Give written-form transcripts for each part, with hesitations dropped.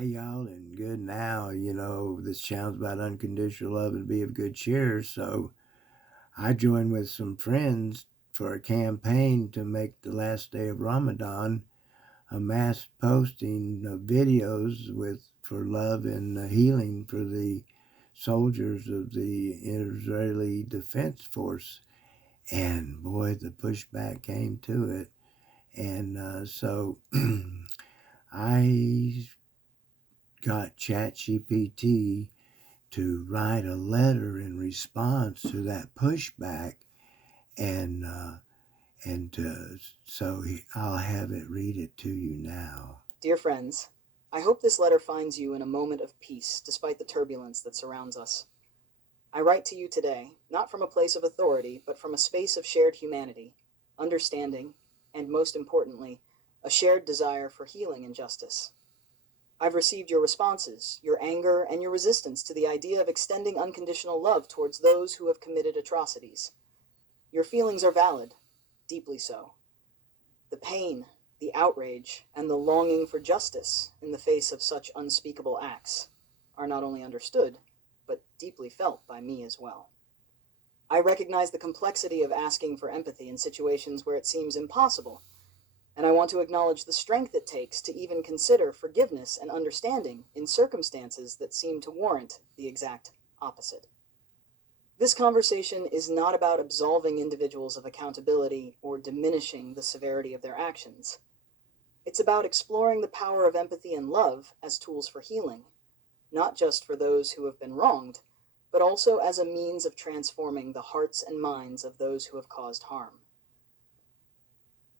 Hey y'all, and good now. This sounds about unconditional love and be of good cheer. So I joined with some friends for a campaign to make the last day of Ramadan a mass posting of videos for love and healing for the soldiers of the Israeli Defense Force. And boy, the pushback came to it. And so I got ChatGPT to write a letter in response to that pushback, and I'll have it read it to you now. Dear friends, I hope this letter finds you in a moment of peace despite the turbulence that surrounds us. I write to you today, not from a place of authority, but from a space of shared humanity, understanding, and most importantly, a shared desire for healing and justice. I've received your responses, your anger, and your resistance to the idea of extending unconditional love towards those who have committed atrocities. Your feelings are valid, deeply so. The pain, the outrage, and the longing for justice in the face of such unspeakable acts are not only understood, but deeply felt by me as well. I recognize the complexity of asking for empathy in situations where it seems impossible, and I want to acknowledge the strength it takes to even consider forgiveness and understanding in circumstances that seem to warrant the exact opposite. This conversation is not about absolving individuals of accountability or diminishing the severity of their actions. It's about exploring the power of empathy and love as tools for healing, not just for those who have been wronged, but also as a means of transforming the hearts and minds of those who have caused harm.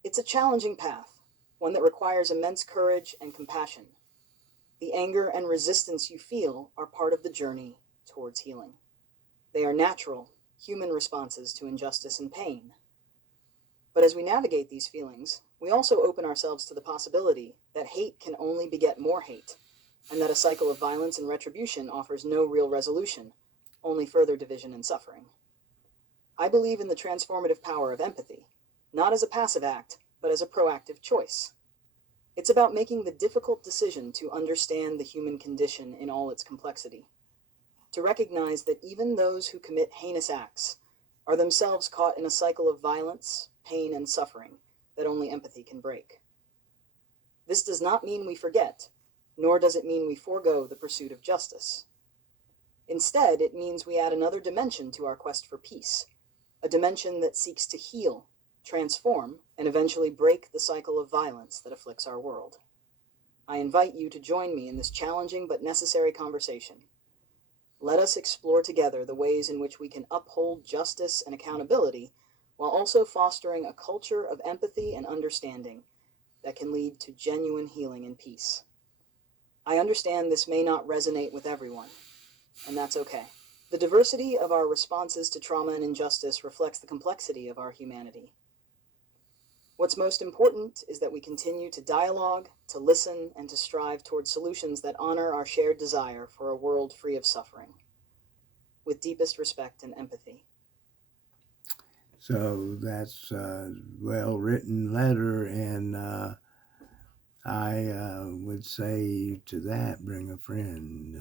It's a challenging path, one that requires immense courage and compassion. The anger and resistance you feel are part of the journey towards healing. They are natural, human responses to injustice and pain. But as we navigate these feelings, we also open ourselves to the possibility that hate can only beget more hate, and that a cycle of violence and retribution offers no real resolution, only further division and suffering. I believe in the transformative power of empathy, not as a passive act, but as a proactive choice. It's about making the difficult decision to understand the human condition in all its complexity, to recognize that even those who commit heinous acts are themselves caught in a cycle of violence, pain, and suffering that only empathy can break. This does not mean we forget, nor does it mean we forego the pursuit of justice. Instead, it means we add another dimension to our quest for peace, a dimension that seeks to heal, transform, and eventually break the cycle of violence that afflicts our world. I invite you to join me in this challenging but necessary conversation. Let us explore together the ways in which we can uphold justice and accountability while also fostering a culture of empathy and understanding that can lead to genuine healing and peace. I understand this may not resonate with everyone, and that's okay. The diversity of our responses to trauma and injustice reflects the complexity of our humanity. What's most important is that we continue to dialogue, to listen, and to strive towards solutions that honor our shared desire for a world free of suffering, with deepest respect and empathy. So that's a well written letter, and I would say to that, bring a friend.